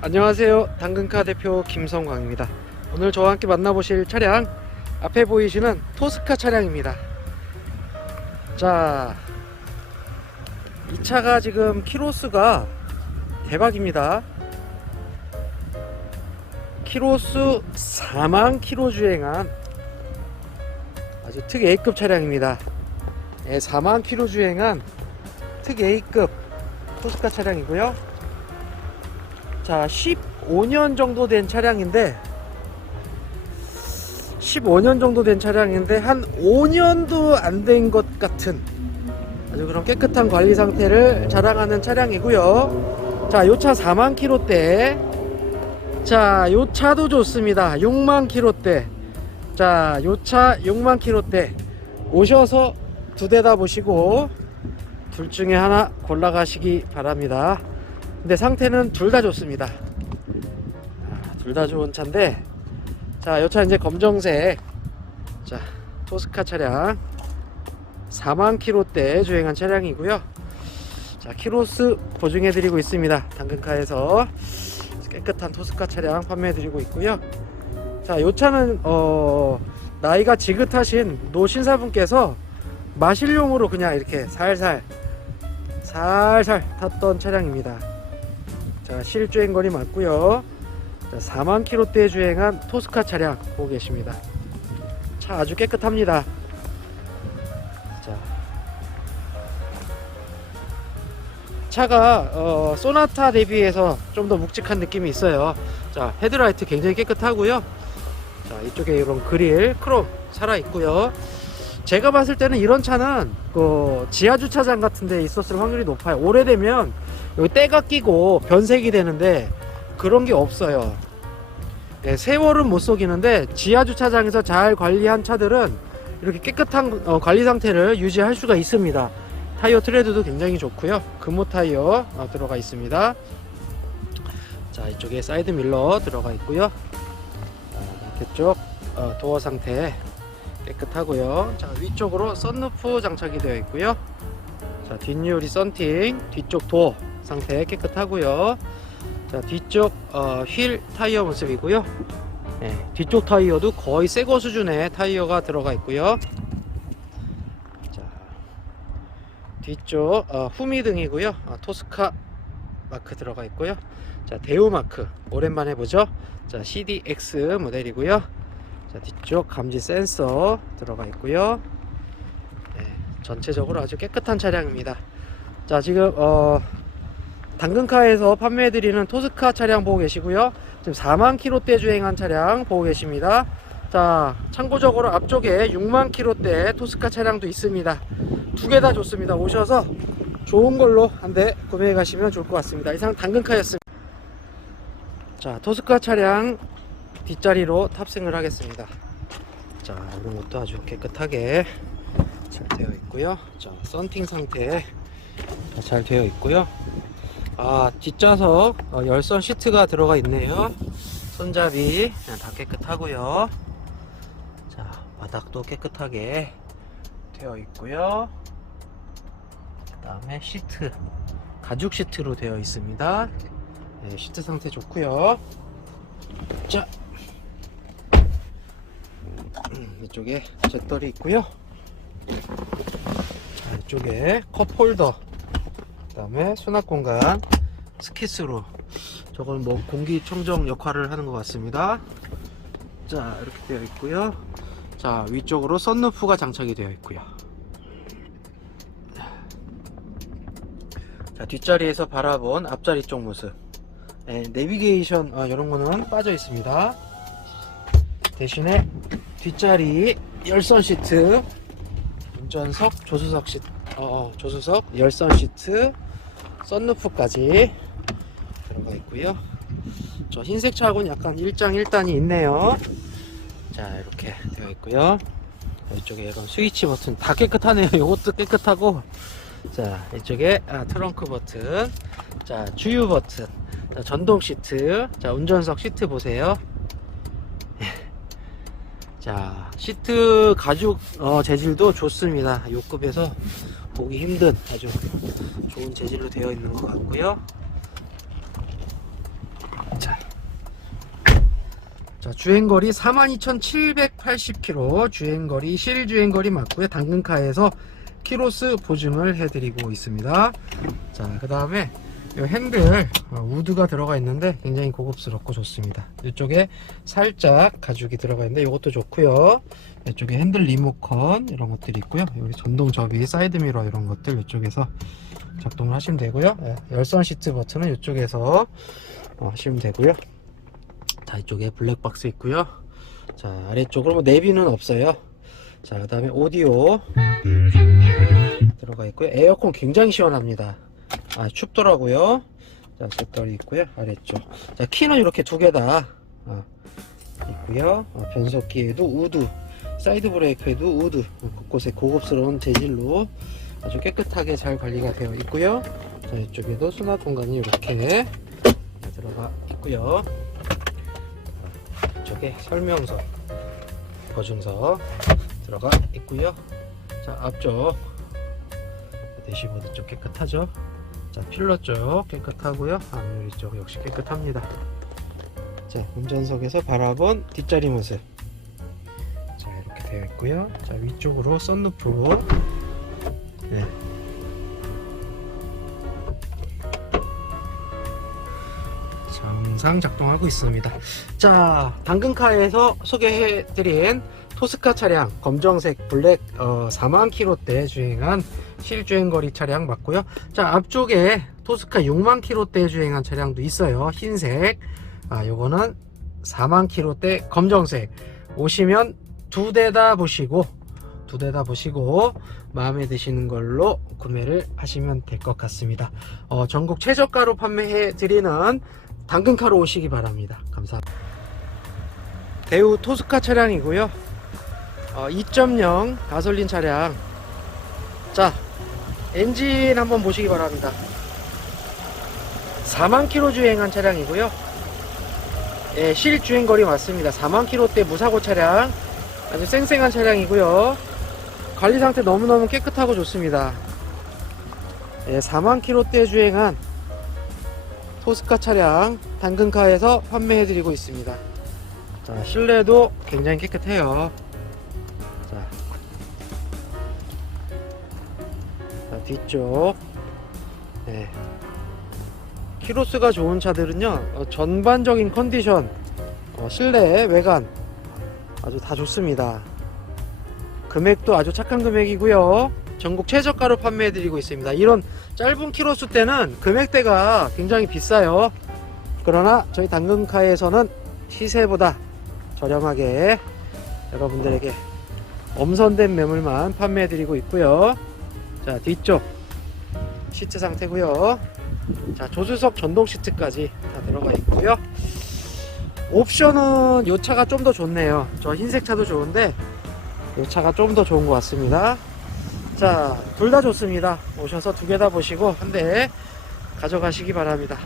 안녕하세요. 당근카 대표 김성광입니다. 오늘 저와 함께 만나보실 차량 앞에 보이시는 토스카 차량입니다. 자, 이 차가 지금 키로수가 대박입니다. 키로수 4만 키로 주행한 아주 특 A급 차량입니다. 예, 4만 키로 주행한 특 A급 토스카 차량이고요. 자, 15년 정도 된 차량인데 15년 정도 된 차량인데 한 5년도 안 된 것 같은 아주 그런 깨끗한 관리 상태를 자랑하는 차량이고요. 자, 요 차 4만 킬로대. 자, 요 차도 좋습니다. 6만 킬로대. 자, 요 차 6만 킬로대. 오셔서 두 대 다 보시고 둘 중에 하나 골라 가시기 바랍니다. 근데 상태는 둘 다 좋습니다. 아, 둘다 좋은 차인데, 자, 이 차 이제 검정색, 자, 토스카 차량, 4만 킬로대 주행한 차량이고요. 자, 키로수 보증해 드리고 있습니다. 당근카에서 깨끗한 토스카 차량 판매해 드리고 있고요. 자, 이 차는 어, 나이가 지긋하신 노신사분께서 마실용으로 그냥 이렇게 살살 살살 탔던 차량입니다. 자, 실주행 거리 맞고요. 자, 4만 킬로대 주행한 토스카 차량 보고 계십니다. 차 아주 깨끗합니다. 자, 차가 어, 소나타 대비해서 좀 더 묵직한 느낌이 있어요. 자, 헤드라이트 굉장히 깨끗하고요. 자, 이쪽에 이런 그릴 크롬 살아 있고요. 제가 봤을 때는 이런 차는 그 지하 주차장 같은 데 있었을 확률이 높아요. 오래되면 여기 때가 끼고 변색이 되는데 그런 게 없어요. 네, 세월은 못 속이는데 지하 주차장에서 잘 관리한 차들은 이렇게 깨끗한 어, 관리 상태를 유지할 수가 있습니다. 타이어 트레드도 굉장히 좋고요. 금호 타이어 어, 들어가 있습니다. 자 이쪽에 사이드 밀러 들어가 있고요. 자, 이쪽 어, 도어 상태 깨끗하고요. 자 위쪽으로 썬루프 장착이 되어 있고요. 자 뒷유리 썬팅 뒤쪽 도어 상태 깨끗하고요. 자 뒤쪽 어, 휠 타이어 모습이고요. 네, 뒤쪽 타이어도 거의 새거 수준의 타이어가 들어가 있고요. 자 뒤쪽 어, 후미등이고요. 어, 토스카 마크 들어가 있고요. 자 대우 마크 오랜만에 보죠. 자 CDX 모델이고요. 자 뒤쪽 감지 센서 들어가 있고요. 네, 전체적으로 아주 깨끗한 차량입니다. 자 지금 어, 당근카에서 판매해드리는 토스카 차량 보고 계시고요. 지금 4만 킬로대 주행한 차량 보고 계십니다. 자 참고적으로 앞쪽에 6만 킬로대 토스카 차량도 있습니다. 두 개 다 좋습니다. 오셔서 좋은 걸로 한 대 구매해 가시면 좋을 것 같습니다. 이상 당근카였습니다. 자 토스카 차량 뒷자리로 탑승을 하겠습니다. 자 이런 것도 아주 깨끗하게 잘 되어 있고요. 자 썬팅 상태 잘 되어 있고요. 아 뒷좌석 어, 열선 시트가 들어가 있네요. 손잡이 다 깨끗하고요. 자 바닥도 깨끗하게 되어 있고요. 그 다음에 시트 가죽 시트로 되어 있습니다. 네, 시트 상태 좋고요. 자 음, 이쪽에 잿떨이 있고요. 자, 이쪽에 컵홀더 그 다음에 수납 공간 스키스로 저건 뭐 공기청정 역할을 하는 것 같습니다. 자 이렇게 되어 있고요. 자 위쪽으로 썬루프가 장착이 되어 있고요. 자 뒷자리에서 바라본 앞자리 쪽 모습 네, 내비게이션 어, 이런 거는 빠져 있습니다. 대신에 뒷자리 열선 시트, 운전석, 조수석 시트, 어, 어, 조수석, 열선 시트, 썬루프까지 들어가 있고요. 저 흰색 차하고는 약간 일장 일단이 있네요. 자 이렇게 되어 있고요. 이쪽에 이런 스위치 버튼 다 깨끗하네요. 이것도 깨끗하고 자 이쪽에 아, 트렁크 버튼, 자 주유 버튼, 자, 전동 시트, 자 운전석 시트 보세요. 자 시트 가죽 어, 재질도 좋습니다. 요급에서 보기 힘든 아주 좋은 재질로 되어 있는 것 같고요. 자, 주행거리 42,780km, 주행거리, 실주행거리 맞고요. 당근카에서 키로스 보증을 해드리고 있습니다. 자, 그 다음에 이 핸들 어, 우드가 들어가 있는데 굉장히 고급스럽고 좋습니다. 이쪽에 살짝 가죽이 들어가 있는데 이것도 좋고요. 이쪽에 핸들 리모컨 이런 것들이 있고요. 여기 전동 접이, 사이드 미러 이런 것들 이쪽에서 작동을 하시면 되고요. 예, 열선 시트 버튼은 이쪽에서 어, 하시면 되고요. 자, 이쪽에 블랙박스 있고요. 자, 아래쪽으로 뭐 내비는 없어요. 자, 그 다음에 오디오 들어가 있고요. 에어컨 굉장히 시원합니다. 아, 춥더라고요. 자, 배터리 있고요. 아래쪽. 자, 키는 이렇게 두 개다 어, 있고요. 어, 변속기에도 우드, 사이드 브레이크에도 우드, 어, 곳곳에 고급스러운 재질로 아주 깨끗하게 잘 관리가 되어 있고요. 자, 이쪽에도 수납 공간이 이렇게 들어가 있고요. 이쪽에 설명서, 보증서 들어가 있고요. 자, 앞쪽 대시보드 쪽 깨끗하죠? 자, 필러 쪽 깨끗하고요. 앞유리 쪽 역시 깨끗합니다. 자, 운전석에서 바라본 뒷자리 모습. 되어 있고요. 자, 위쪽으로 썬루프. 네. 정상 작동하고 있습니다. 자, 당근 카에서 소개해드린 토스카 차량 검정색 블랙 어, 4만 킬로대 주행한 실주행 거리 차량 맞고요. 자 앞쪽에 토스카 6만 킬로대 주행한 차량도 있어요. 흰색. 아 요거는 4만 킬로대 검정색. 오시면 두 대 다 보시고 두 대 다 보시고 마음에 드시는 걸로 구매를 하시면 될 것 같습니다. 어, 전국 최저가로 판매해 드리는 당근카로 오시기 바랍니다. 감사합니다. 대우 토스카 차량이고요. 어, 2.0 가솔린 차량. 자, 엔진 한번 보시기 바랍니다. 4만 킬로 주행한 차량이고요. 예, 실주행 거리 맞습니다. 4만 킬로대 무사고 차량. 아주 쌩쌩한 차량이고요. 관리 상태 너무너무 깨끗하고 좋습니다. 예, 4만 킬로대 주행한 토스카 차량 당근카에서 판매해드리고 있습니다. 자, 실내도 굉장히 깨끗해요. 자, 자, 뒤쪽. 네. 키로수가 좋은 차들은요, 어, 전반적인 컨디션, 어, 실내, 외관, 아주 다 좋습니다. 금액도 아주 착한 금액이고요. 전국 최저가로 판매해드리고 있습니다. 이런 짧은 키로수 때는 금액대가 굉장히 비싸요. 그러나 저희 당근카에서는 시세보다 저렴하게 여러분들에게 엄선된 매물만 판매해드리고 있고요. 자 뒤쪽 시트 상태고요. 자 조수석 전동 시트까지 다 들어가 있고요. 옵션은 이 차가 좀 더 좋네요. 저 흰색 차도 좋은데 이 차가 좀 더 좋은 것 같습니다. 자, 둘 다 좋습니다. 오셔서 두 개 다 보시고 한 대 가져가시기 바랍니다.